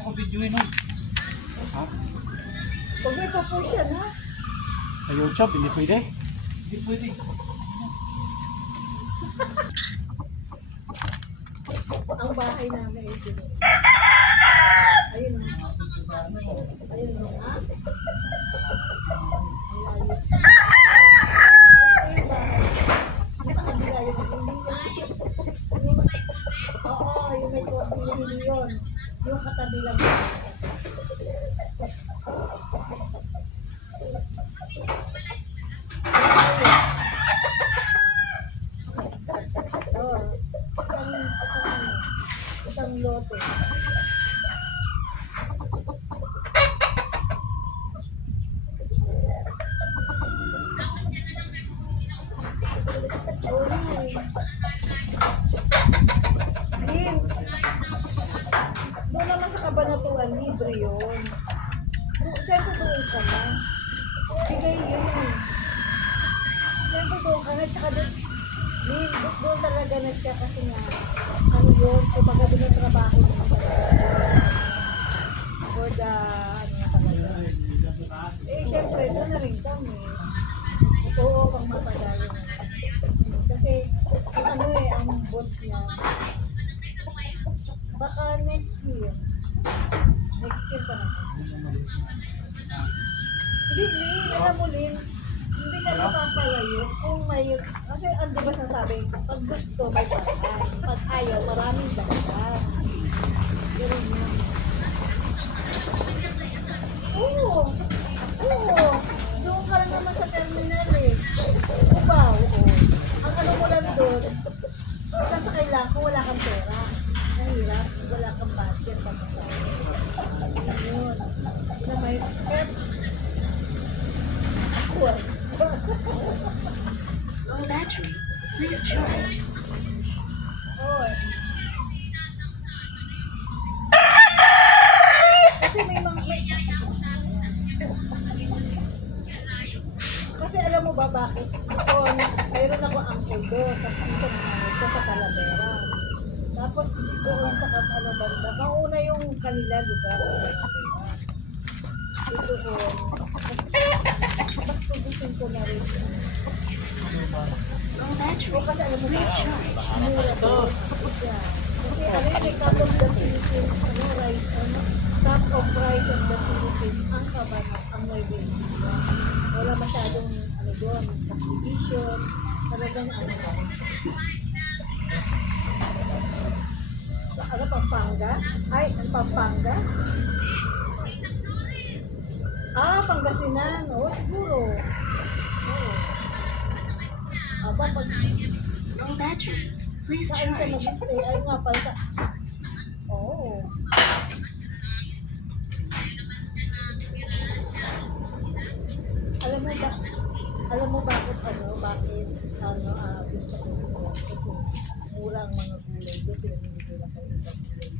mo ko videoin nun. Ha? Huwag may pa-push yan, ha? Sa YouTube, hindi pwede? Hindi pwede. Ang bahay namin ay dito. Ayun o. Ayun o, ha? Ayun. Ayun bahay. Sa kabila yun. Oo, yung may hindi yun. Yung katabi lang. Oo. Isang lote. Lim, doon naman sa Kabanatuan, libre yun. Siyempre doon ka na. Bigay yun eh. Siyempre doon ka na, tsaka doon, Lim, doon talaga na siya kasi nga, ano yun, kumbaga doon yung trabaho naman talaga. For the, ano na talaga. Eh, siyempre, doon na rin kami. Oo, pang mapadayo. Kasi, ang ano eh, ang boss niya, baka next year. Next year pa naman. Hindi, Lin, alam mo, Lin, hindi ka napapalayo kung may, kasi ang di ba sasabi, pag gusto, may paraan. Pag ayaw, maraming dahilan. Ganun yan. Oo, oo. Doon ka lang naman sa terminal eh. Ubaw, oo. Ang ano mo lang doon, sasakay lang kung wala kang pera. Nahirap, wala kang budget. Yun. Na may, kaya, Low battery. Please charge. oh. Kasi may mga, kasi alam mo ba bakit? Doon, mayroon ako uncle doon, tapos dito naman ito sa Talavera. Tapos doon sa ano banda, mauna yung kanila lugar. Ito doon. Tapos tubusin ko na rin. Low battery. O kasi alam mo ba, Please charge. mura doon. Yeah. Kasi ano yung may top of the Philippines, ano, rice, ano, top of rice of the Philippines, ang Cabanat, ang Nueva Ecija. Wala masyadong, ano doon, subdivision, talagang ano ba. Sa ano, Pampanga? Ay, ang Pampanga? Ah, Pangasinan. Oo, siguro. Oo. Aba, pag Low battery. Please saan siya charge. mag-stay? Ay nga pala. Oo. Alam mo bakit gusto ko ito? Kasi mura ang mga gulay dito, hindi ko lang kayo ibang gulay.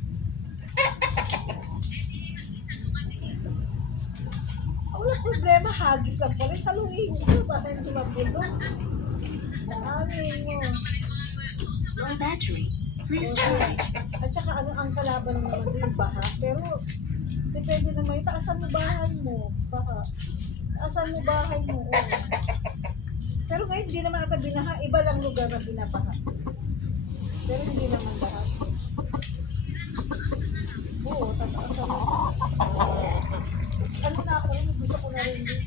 Wala problema, hagis lang pala. Saluhin nyo, baka hindi mabulong. Amin mo. Low battery. Please charge. At saka ano ang kalaban naman doon, baha. Pero depende naman, taasan mo bahay mo. Baha. Taasan mo bahay mo. Oo. Pero ngayon hindi naman ata binaha. Iba lang lugar na binabaha. Pero hindi naman lahat. Oo, tataasan mo. Ano na ako, gusto ko na rin din.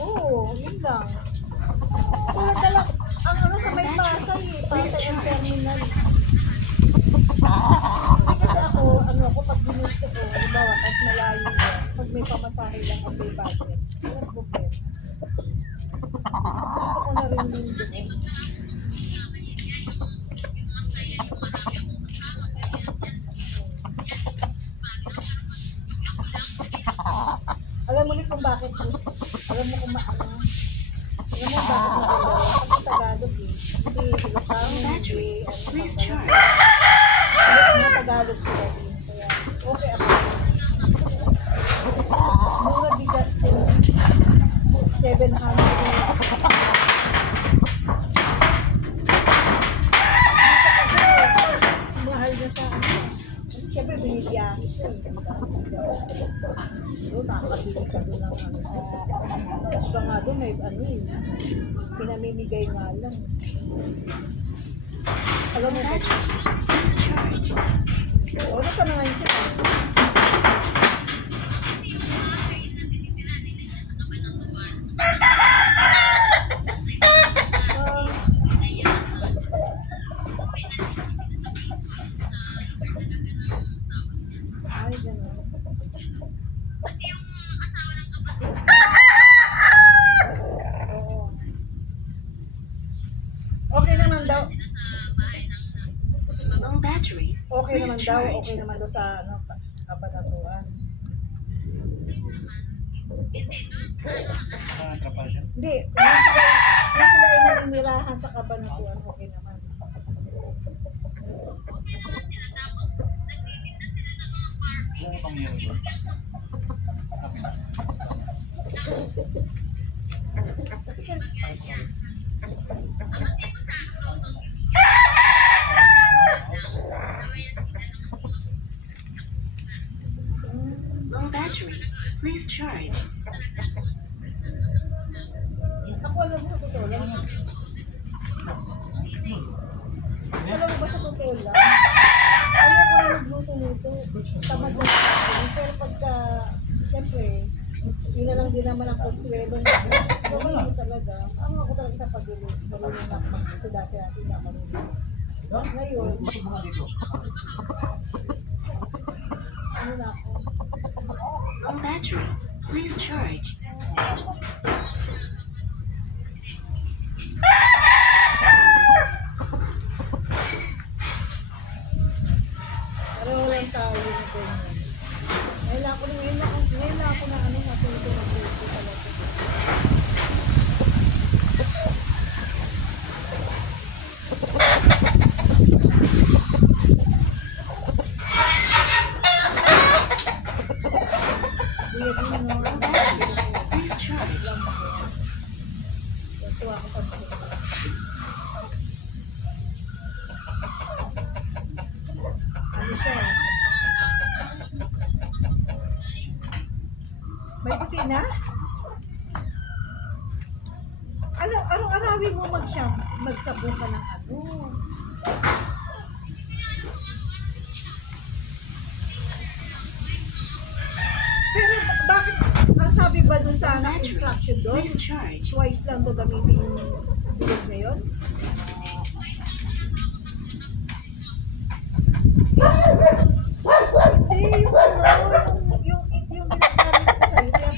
Oo, yun lang. Tulad na lang, ang ano sa may Pasay eh, Pasay ang terminal. Kasi ako, pag ginusto ko, halimbawa, kahit malayo yan, pag may pamasahe lang ang may budget, walang problema. Gusto ko na rin din doon. Alam mo rin kung bakit, alam mo kung maano, alam mo bakit maganda rin, kasi Tagalog eh. Hindi Ilocano, hindi, Please ano, charge. mga Tagalog sila din. Kaya, okay ako. Mura bigas din, 700. Iba nga doon, may ano yun. Pinamimigay nga lang. Alam mo ba? Charge. Ano ka na ngayon sila? Ay, gano'n. Oo. Okay naman daw. Low battery. Okay naman daw. Okay naman daw sa ano, kabanatuan. Nakakapal siya. Hindi. Yung sila ay naninirahan sa kabanatuan, okay naman. Ano pang meron doon? Sabi na. Kasi Low battery. Please charge. ako alam mo sa totoo lang. Alam mo ba sa totoo lang? Ayaw ko na magluto-luto. Tamad na sa akin. Pero pagka, siyempre, yun na lang din naman ang konsuelo na. Gawin mo talaga. Ang ako talaga sa pagluluto. Marunong na ako magluto. Dati natin na marunong. Ngayon, Bakit mga dito? ano na ako? Low battery. Please charge. Parang walang tao yun na ganyan. Ngayon lang ako na ano, natuto magluto talaga. Kuya din, no? Low battery. Please charge. Alam mo ko. Tuwa ako sa mga. Ano siya? May puti na? Araw-arawin mo magsabong ka ng ano. Pero bakit, ang sabi ba dun sa instruction doon? Please charge. Twice lang to gamitin yung bilog na yun? Hindi, yung ano, yung ginagamit ko sa'yo.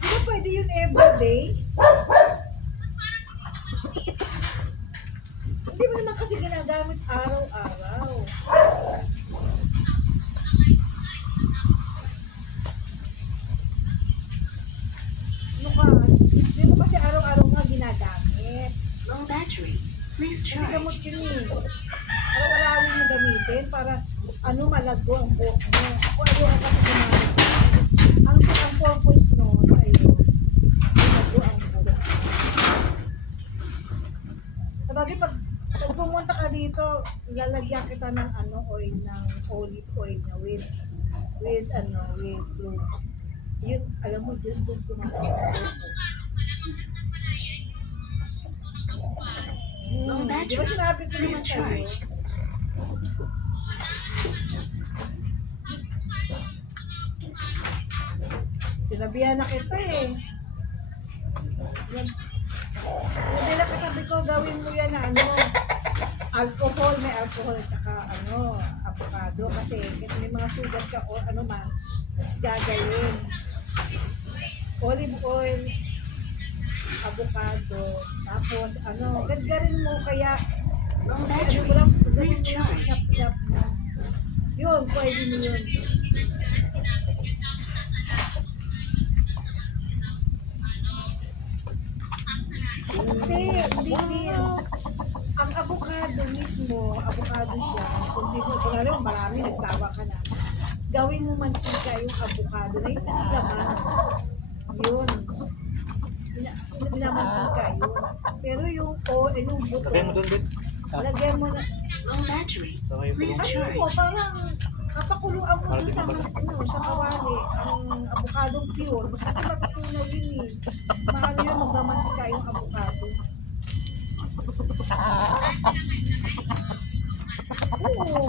Di ba pwede yun everyday? Hindi mo naman kasi ginagamit araw-araw. Ano ka? Hindi mo kasi araw-araw nga ginagamit. Low battery. Please Kasi charge. gamot yun eh. Araw-arawin mo gamitin para ano malago ang buhok mo. Ako ayaw kasi gumamit. Ang purpose no sa iyo, malago ang buhok. Sabagay pag pumunta ka dito, lalagyan kita ng ano oil, ng olive oil na with cloves. Yun, alam mo, doon kumakain ang buhok mo. Low Di ba battery. sinabi ko naman Please sa'yo? charge. Sinabihan na kita eh. Hindi na katabi ko, gawin mo yan na ano, alcohol, may alcohol at saka ano, avocado. Kasi may mga sugat ka o ano man, gagawin. Olive oil, avocado, tapos ano, gadgarin mo kaya, Low ano battery. mo lang, gawin Please mo lang, charge. chop-chop mo. Yun, pwede mo yun. Hindi din. Ang avocado mismo, avocado siya. Kung di mo, kung alam mo, marami, nagsawa ka na. Gawin mo mantika yung avocado na yun, laman. Yun. Binamantika yun. Pero yung yung buto, Lagay mo doon, Ben. lagyan mo na, Low battery. Sa may Please pulong. ano mo, charge. parang Kapakuluan mo doon sa, sa kawali, ang avocadong pure. Basta matutunaw yun eh. Mahal yun, magmamantika yung avocado. Oo.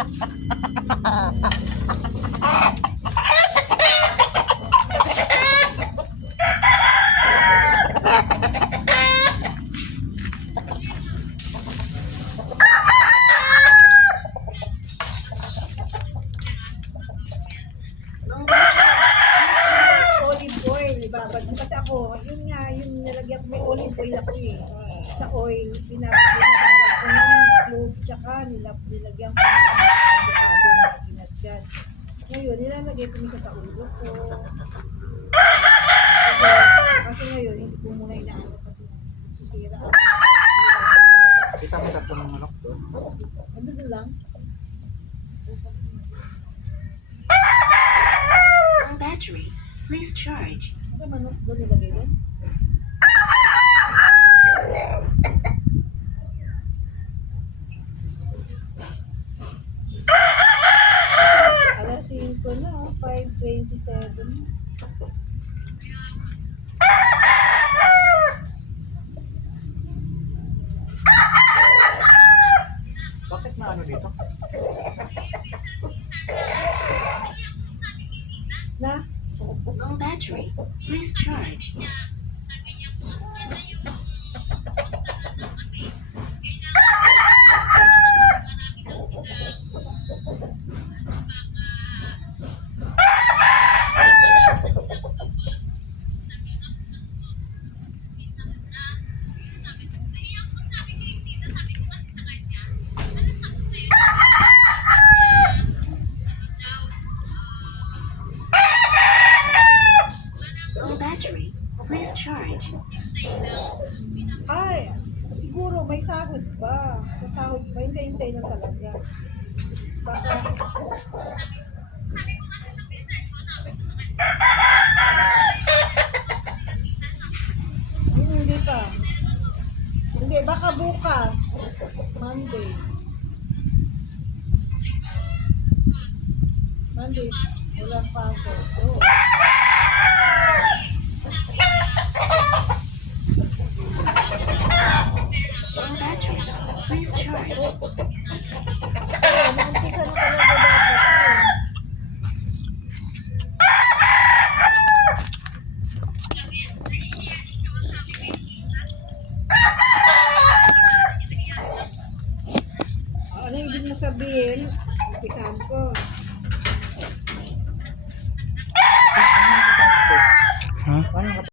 Low battery. Olive oil, ibabad mo. Kasi ako, yun nga, yung nilagyan ko, may olive oil ako eh. Sa oil, binabaran ko ng clove, tsaka nilagyan ko ng avocado na ginadyan. Ngayon, nilalagay ko minsan sa ulo ko. Kasi ngayon, hindi ko muna inaano kasi sisira. Kita mo tatlo ng manok doon. Ano na lang? Low battery. Please charge. Ano manok doon nilagay doon? Alas 5 na, 5:27. Bakit na ano dito? Na? Low battery. Please charge. Low battery. Please charge. Ay, siguro may sahod ba? Sa sahod ba? Hintay-hintay lang talaga. Baka, hindi pa. Hindi, baka bukas. Monday. Monday. Walang pasok. Oh. Low battery. Please charge. Kaya, naumpisa na talaga dapat yun. Ano yung ibig mo sabihin? Umpisahan ko.